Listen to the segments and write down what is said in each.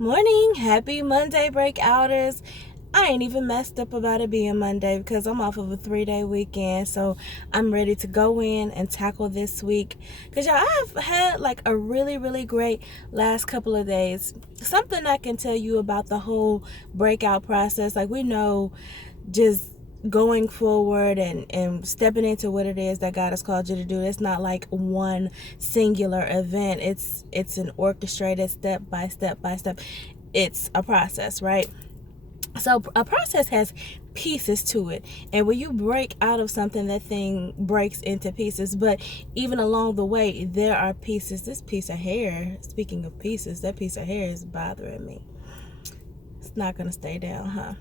Morning, happy Monday, breakouters. I ain't even messed up about it being Monday because I'm off of a 3-day weekend, so I'm ready to go in and tackle this week. Because y'all, I've had like a really great last couple of days. Something I can tell you about the whole breakout process. Like, we know just going forward and stepping into what it is that God has called you to do. It's not like one singular event. It's an orchestrated step by step. It's a process, right? So a process has pieces to it, and when you break out of something, that thing breaks into pieces. But even along the way, there are pieces. This piece of hair, speaking of pieces, that piece of hair is bothering me. It's not gonna stay down, huh?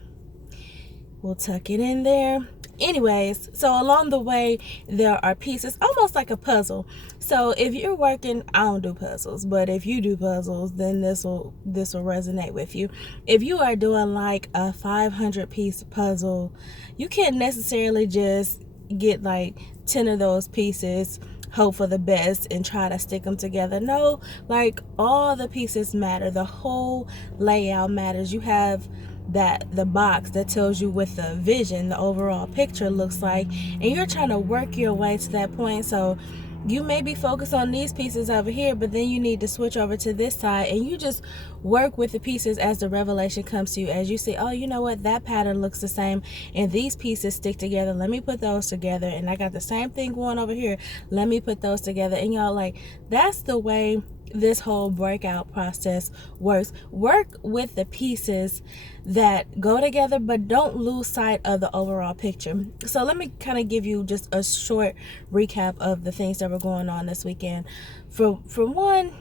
We'll tuck it in there. Anyways, so along the way, there are pieces, almost like a puzzle. So if you're working, I don't do puzzles, but if you do puzzles, then this will resonate with you. If you are doing like a 500-piece puzzle, you can't necessarily just get like 10 of those pieces, hope for the best, and try to stick them together. No, like, all the pieces matter. The whole layout matters. You have the box that tells you what the vision, the overall picture looks like, and you're trying to work your way to that point. So you may be focused on these pieces over here, but then you need to switch over to this side, and you just work with the pieces as the revelation comes to you, as you see, oh, you know what, that pattern looks the same and these pieces stick together, let me put those together, and I got the same thing going over here, let me put those together. And y'all, like, that's the way this whole breakout process works. Work with the pieces that go together, but don't lose sight of the overall picture. So let me kind of give you just a short recap of the things that were going on this weekend. For one,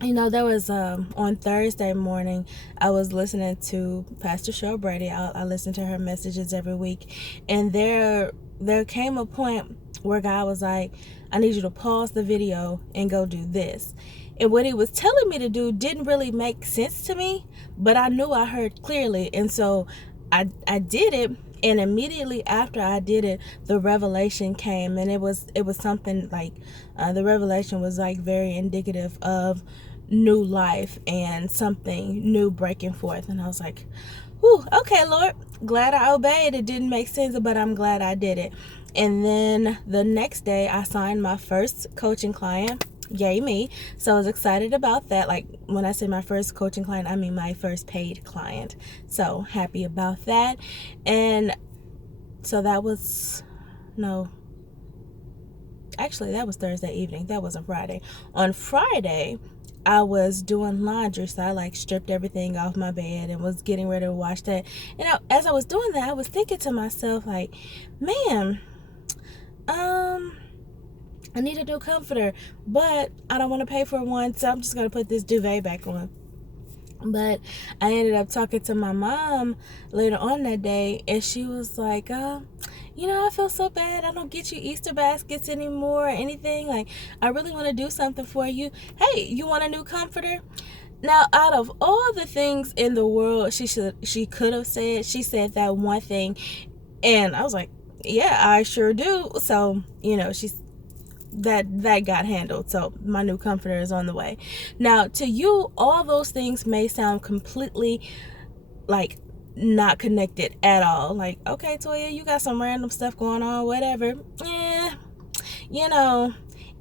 you know, there was on Thursday morning, I was listening to Pastor Cheryl Brady. I listen to her messages every week, and there came a point where God was like, I need you to pause the video and go do this. And what he was telling me to do didn't really make sense to me, but I knew I heard clearly. And so I did it. And immediately after I did it, the revelation came, and it was something like, the revelation was like very indicative of new life and something new breaking forth. And I was like, whew, okay, Lord, glad I obeyed. It didn't make sense, but I'm glad I did it. And then the next day, I signed my first coaching client. Yay me. So I was excited about that. Like, when I say my first coaching client, I mean my first paid client. So happy about that. And so that was, no, actually that was Thursday evening. That wasn't Friday. On Friday, I was doing laundry, so I like stripped everything off my bed and was getting ready to wash that. And as I was doing that, I was thinking to myself, like, man, I need a new comforter, but I don't want to pay for one, so I'm just going to put this duvet back on. But I ended up talking to my mom later on that day, and she was like, you know, I feel so bad. I don't get you Easter baskets anymore or anything. Like, I really want to do something for you. Hey, you want a new comforter? Now, out of all the things in the world she could have said, she said that one thing. And I was like, yeah, I sure do. So, you know, that got handled. So my new comforter is on the way. Now, to you, all those things may sound completely like not connected at all. Like, okay, Toya, you got some random stuff going on, whatever. Yeah, you know,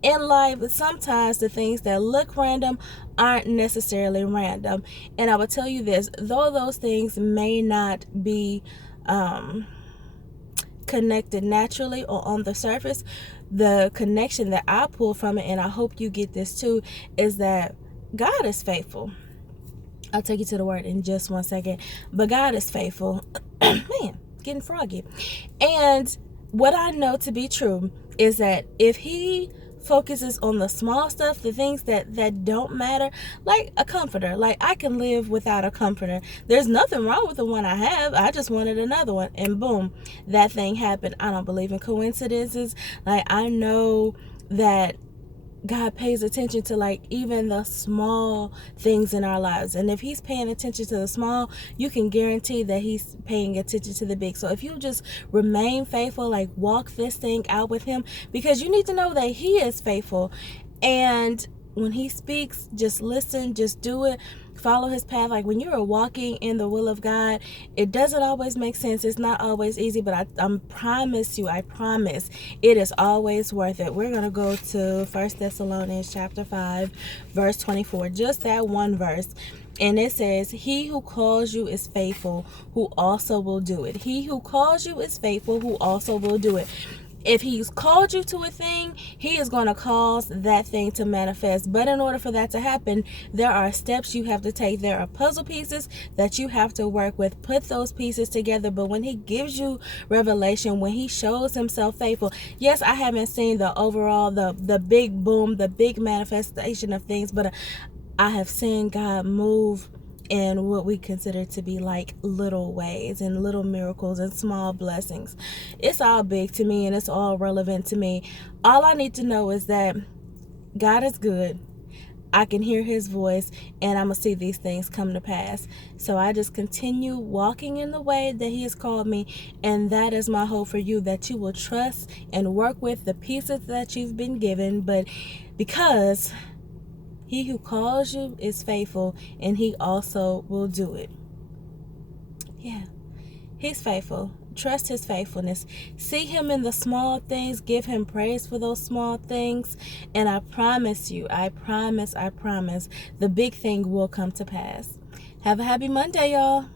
in life, sometimes the things that look random aren't necessarily random. And I will tell you this, though those things may not be connected naturally or on the surface, the connection that I pull from it, and I hope you get this too, is that God is faithful. I'll take you to the word in just one second, but God is faithful. Man, getting froggy. And what I know to be true is that if he focuses on the small stuff, the things that don't matter, like a comforter. Like, I can live without a comforter. There's nothing wrong with the one I have. I just wanted another one, and boom, that thing happened. I don't believe in coincidences. Like, I know that God pays attention to, like, even the small things in our lives. And if he's paying attention to the small, you can guarantee that he's paying attention to the big. So if you just remain faithful, like, walk this thing out with him, because you need to know that he is faithful. And when he speaks, just listen, just do it. follow his path. Like when you are walking in the will of God, it doesn't always make sense. It's not always easy, but I promise you, I promise it is always worth it. We're going to go to 1 Thessalonians chapter 5, verse 24, just that one verse. And it says, he who calls you is faithful, who also will do it. He who calls you is faithful, who also will do it. If he's called you to a thing, he is going to cause that thing to manifest. But in order for that to happen, there are steps you have to take. There are puzzle pieces that you have to work with. Put those pieces together. But when he gives you revelation, when he shows himself faithful, yes, I haven't seen the overall, the big boom, the big manifestation of things, but I have seen God move in what we consider to be like little ways and little miracles and small blessings. It's all big to me and it's all relevant to me. All I need to know is that God is good. I can hear his voice and I'm going to see these things come to pass. So I just continue walking in the way that he has called me. And that is my hope for you, that you will trust and work with the pieces that you've been given. But because he who calls you is faithful, and he also will do it. Yeah, he's faithful. Trust his faithfulness. See him in the small things. Give him praise for those small things. And I promise you, I promise, the big thing will come to pass. Have a happy Monday, y'all.